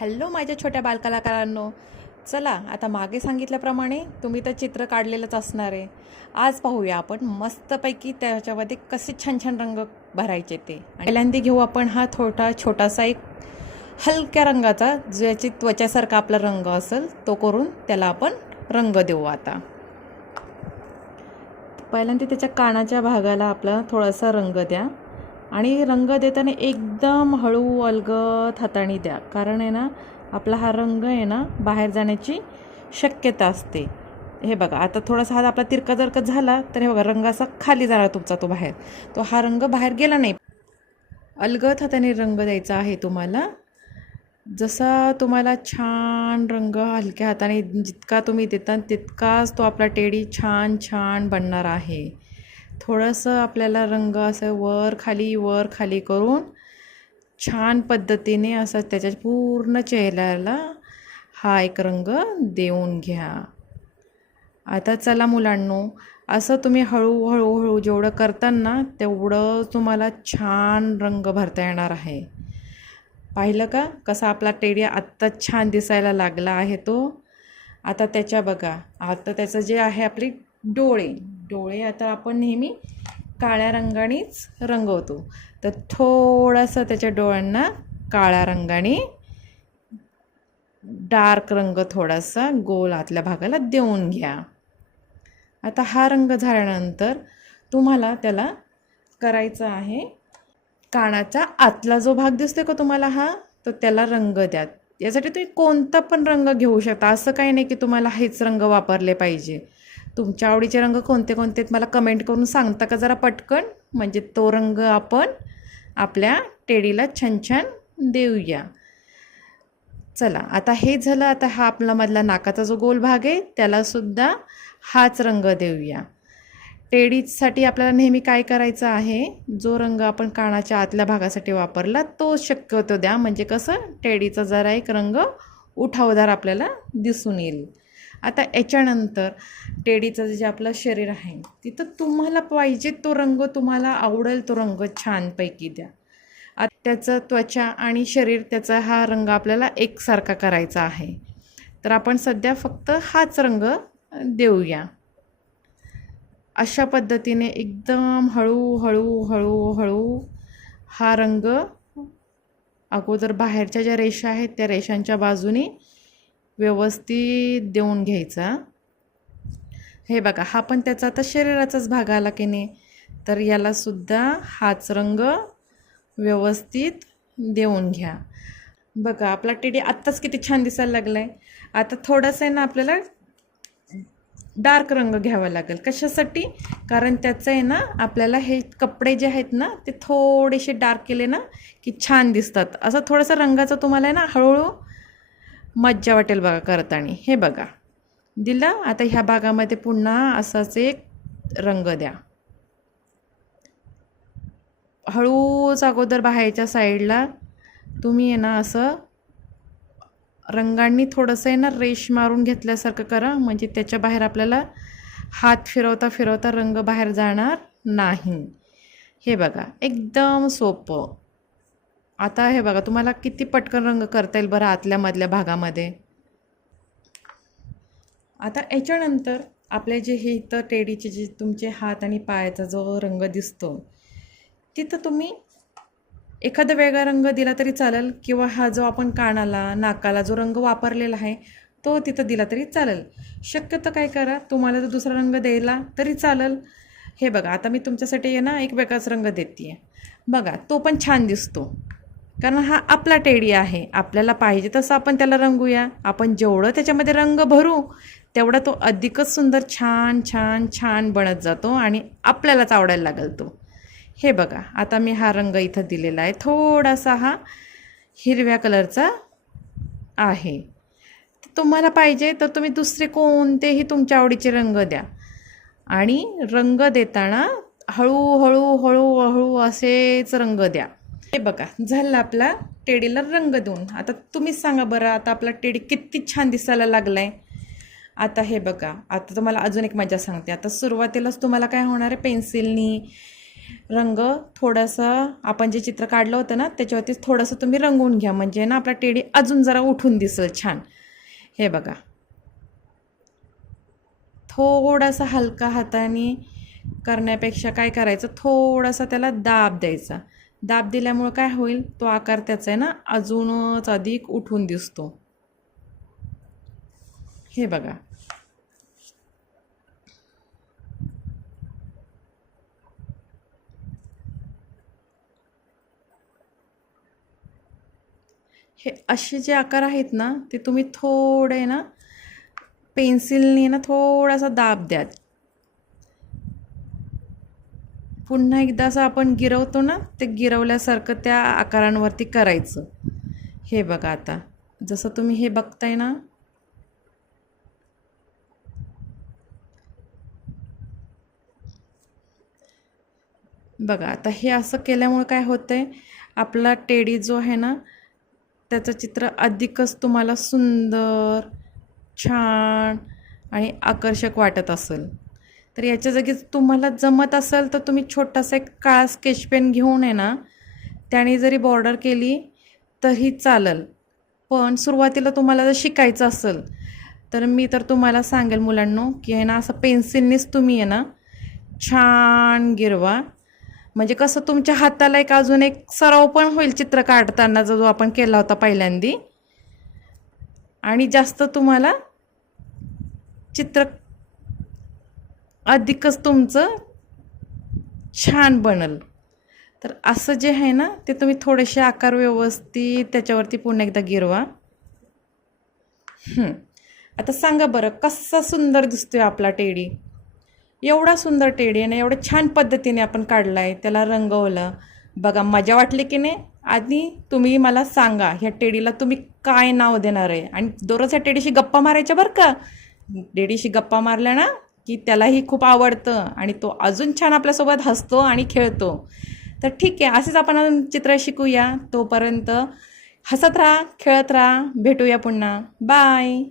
Hello माझ्या छोट्या बालकलाकारांनो, चला आता मागे सांगितल्याप्रमाणे तुम्ही तर चित्र काढलेलंच असणार आहे. आज पाहूया आपण मस्तपैकी त्याच्यामध्ये कसे छान छान रंग भरायचे ते. आणि पहिल्यांदा घेऊ आपण हा छोटासा एक हलक्या रंगाचा, ज्याची त्वचासारखा आपला रंग असेल तो करून त्याला आपण रंग देऊ. आता पहिल्यांदा त्याच्या कानाच्या भागाला आपला थोडासा रंग द्या आणि रंग देताना एकदम हळू अलगद हाताने द्या, कारण आहे ना आपला हा रंग आहे ना बाहेर जाण्याची शक्यता असते. हे बघा, आता थोडासा हात आपला तिरका जरका झाला तर हे बघा रंग असा खाली जाणार तुमचा, तो बाहेर, तो हा रंग बाहेर गेला नाही. अलगद हाताने रंग द्यायचा आहे तुम्हाला. जसा तुम्हाला छान रंग हलक्या हाताने जितका तुम्ही देता तितकाच तो आपला टेडी छान छान बनणार आहे. थोडंसं आपल्याला रंग असं वर खाली करून छान पद्धतीने असं त्याच्या पूर्ण चेहऱ्याला हा एक रंग देऊन घ्या. आता चला मुलांनो, असं तुम्ही हळूहळू जेवढं करताना तेवढं तुम्हाला छान रंग भरता येणार आहे. पाहिलं का कसा आपला टेडी आत्ता छान दिसायला लागला आहे तो. आता त्याच्या बघा, आता त्याचं जे आहे आपले डोळे आता आपण नेहमी काळ्या रंगानेच रंगवतो, तर थोडासा त्याच्या डोळ्यांना काळ्या रंगाने डार्क रंग थोडासा गोल आतल्या भागाला देऊन घ्या. आता हा रंग झाल्यानंतर तुम्हाला त्याला करायचं आहे कानाचा आतला जो भाग दिसतोय का तुम्हाला, हा तर त्याला रंग द्या. यासाठी तुम्ही कोणता पण रंग घेऊ शकता, असं काही नाही की तुम्हाला हेच रंग वापरले पाहिजे. तुमच्या आवडीचे रंग कोणते कोणते मला कमेंट करून सांगता का जरा पटकन, म्हणजे तो रंग आपण आपल्या टेडीला छान छान देऊया. चला आता हे झालं. आता हा आपला मधला नाकाचा जो गोल भाग आहे त्यालासुद्धा हाच रंग देऊया. टेडीसाठी आपल्याला नेहमी काय करायचं आहे, जो रंग आपण कानाच्या आतल्या भागासाठी वापरला तो शक्यतो द्या, म्हणजे कसं टेडीचा जरा एक रंग उठावदार आपल्याला दिसून येईल. आता याच्यानंतर टेडीचं जे आपलं शरीर आहे तिथं तुम्हाला पाहिजे तो रंग, तुम्हाला आवडेल तो रंग छानपैकी द्या. आता त्याचं त्वचा आणि शरीर त्याचा हा रंग आपल्याला एकसारखा करायचा आहे, तर आपण सध्या फक्त हाच रंग देऊया. अशा पद्धतीने एकदम हळू हा रंग अगोदर बाहेरच्या ज्या रेषा आहेत त्या रेषांच्या बाजूने व्यवस्थित देऊन घ्यायचा. हे बघा, हा पण त्याचा आता शरीराचाच भाग आला की नाही, तर यालासुद्धा हाच रंग व्यवस्थित देऊन घ्या. बघा आपला टेडी आत्ताच किती छान दिसायला लागला आहे. आता थोडंसं आहे ना आपल्याला डार्क रंग घ्यावा लागेल. कशासाठी? कारण त्याचं आहे ना आपल्याला हे कपडे जे आहेत ना ते थोडेसे डार्क केले ना की छान दिसतात. असं थोडंसं रंगाचं तुम्हाला आहे ना हळूहळू मज्जा वाटेल बघा करताना. हे बघा दिलं. आता ह्या भागामध्ये पुन्हा असाच एक रंग द्या. हळूच अगोदर बाहेरच्या साईडला तुम्ही आहे ना असं रंगांनी थोडंसं आहे ना रेष मारून घेतल्यासारखं करा, म्हणजे त्याच्या बाहेर आपल्याला हात फिरवता रंग बाहेर जाणार नाही. हे बघा एकदम सोपं. आता हे बघा तुम्हाला किती पटकन रंग करता येईल बरं आतल्या मधल्या भागामध्ये. आता याच्यानंतर आपले जे हे इथं टेडीचे जे तुमचे हात आणि पायाचा जो रंग दिसतो तिथं तुम्ही एखादा वेगळा रंग दिला तरी चालेल, किंवा हा जो आपण कानाला नाकाला जो रंग वापरलेला आहे तो तिथं दिला तरी चालेल. शक्यतो काय करा, तुम्हाला जर दुसरा रंग द्यायला तरी चालेल. हे बघा आता मी तुमच्यासाठी आहे ना एक वेगळाच रंग देते आहे बघा, तो पण छान दिसतो, कारण हा आपला टेडी आहे. आपल्याला पाहिजे तसं आपण त्याला रंगूया. आपण जेवढं त्याच्यामध्ये रंग भरू तेवढा तो अधिकच सुंदर छान छान छान बनत जातो आणि आपल्यालाच आवडायला लागेल तो. हे बघा आता मी हा रंग इथं दिलेला आहे, थोडासा हा हिरव्या कलरचा आहे. तुम्हाला पाहिजे तर तुम्ही दुसरे कोणतेही तुमच्या आवडीचे रंग द्या, आणि रंग देताना हळू असेच रंग द्या. हे बघा झालं आपला टेडीला रंग देऊन. आता तुम्हीच सांगा बरं, आता आपला टेडी किती छान दिसायला लागला आहे. आता हे बघा, आता तुम्हाला अजून एक मजा सांगते. आता सुरुवातीलाच तुम्हाला काय होणार आहे, पेन्सिलनी रंग थोडंसं आपण जे चित्र काढलं होतं ना त्याच्यावरती थोडंसं तुम्ही रंगवून घ्या, म्हणजे ना आपला टेडी अजून जरा उठून दिसेल छान. हे बघा, थोडासा हलका हाताने करण्यापेक्षा काय करायचं, थोडासा त्याला दाब द्यायचा. दाब दिल्यामुळं काय होईल, तो आकार त्याचा आहे ना अजूनच अधिक उठून दिसतो. हे बघा, हे असे जे आकार आहेत ना ते तुम्ही थोडे ना पेन्सिलने ना थोडासा दाब द्या. पुन्हा एकदा असं आपण गिरवतो ना ते गिरवल्यासारखं त्या आकारांवरती करायचं. हे बघा, आता जसं तुम्ही हे बघताय ना, बघा आता हे असं केल्यामुळे काय होतंय, आपला टेडी जो आहे ना त्याचं चित्र अधिकच तुम्हाला सुंदर, छान आणि आकर्षक वाटत असेल. तर याच्या जागीच तुम्हाला जमत असेल तर तुम्ही छोटासा एक काळा स्केच पेन घेऊन आहे ना त्याने जरी बॉर्डर केली तरी चालेल. पण सुरुवातीला तुम्हाला जर शिकायचं असेल तर मी तर तुम्हाला सांगेल मुलांनो की आहे ना असं पेन्सिलनेच तुम्ही आहे ना छान गिरवा, म्हणजे कसं तुमच्या हाताला एक अजून एक सराव पण होईल चित्र काढताना जो आपण केला होता पहिल्यांदी, आणि जास्त तुम्हाला चित्र अधिकच तुमचं छान बनल. तर असं जे आहे ना ते तुम्ही थोडेसे आकार व्यवस्थित त्याच्यावरती पुन्हा एकदा गिरवा. आता सांगा बरं कसा सुंदर दिसतोय आपला टेडी. एवढा सुंदर टेडी आहे ना, एवढ्या छान पद्धतीने आपण काढला आहे, त्याला रंगवलं. बघा मजा वाटली की नाही. आधी तुम्ही मला सांगा ह्या टेडीला तुम्ही काय नाव देणार आहे, आणि दररोज ह्या टेडीशी गप्पा मारायच्या बरं का. टेडीशी गप्पा मारल्या ना की त्यालाही खूप आवडतं आणि तो अजून छान आपल्यासोबत हसतो आणि खेळतो. तर ठीक आहे, असेच आपण अजून चित्र शिकूया. तोपर्यंत हसत राहा, खेळत राहा, भेटूया पुन्हा. बाय.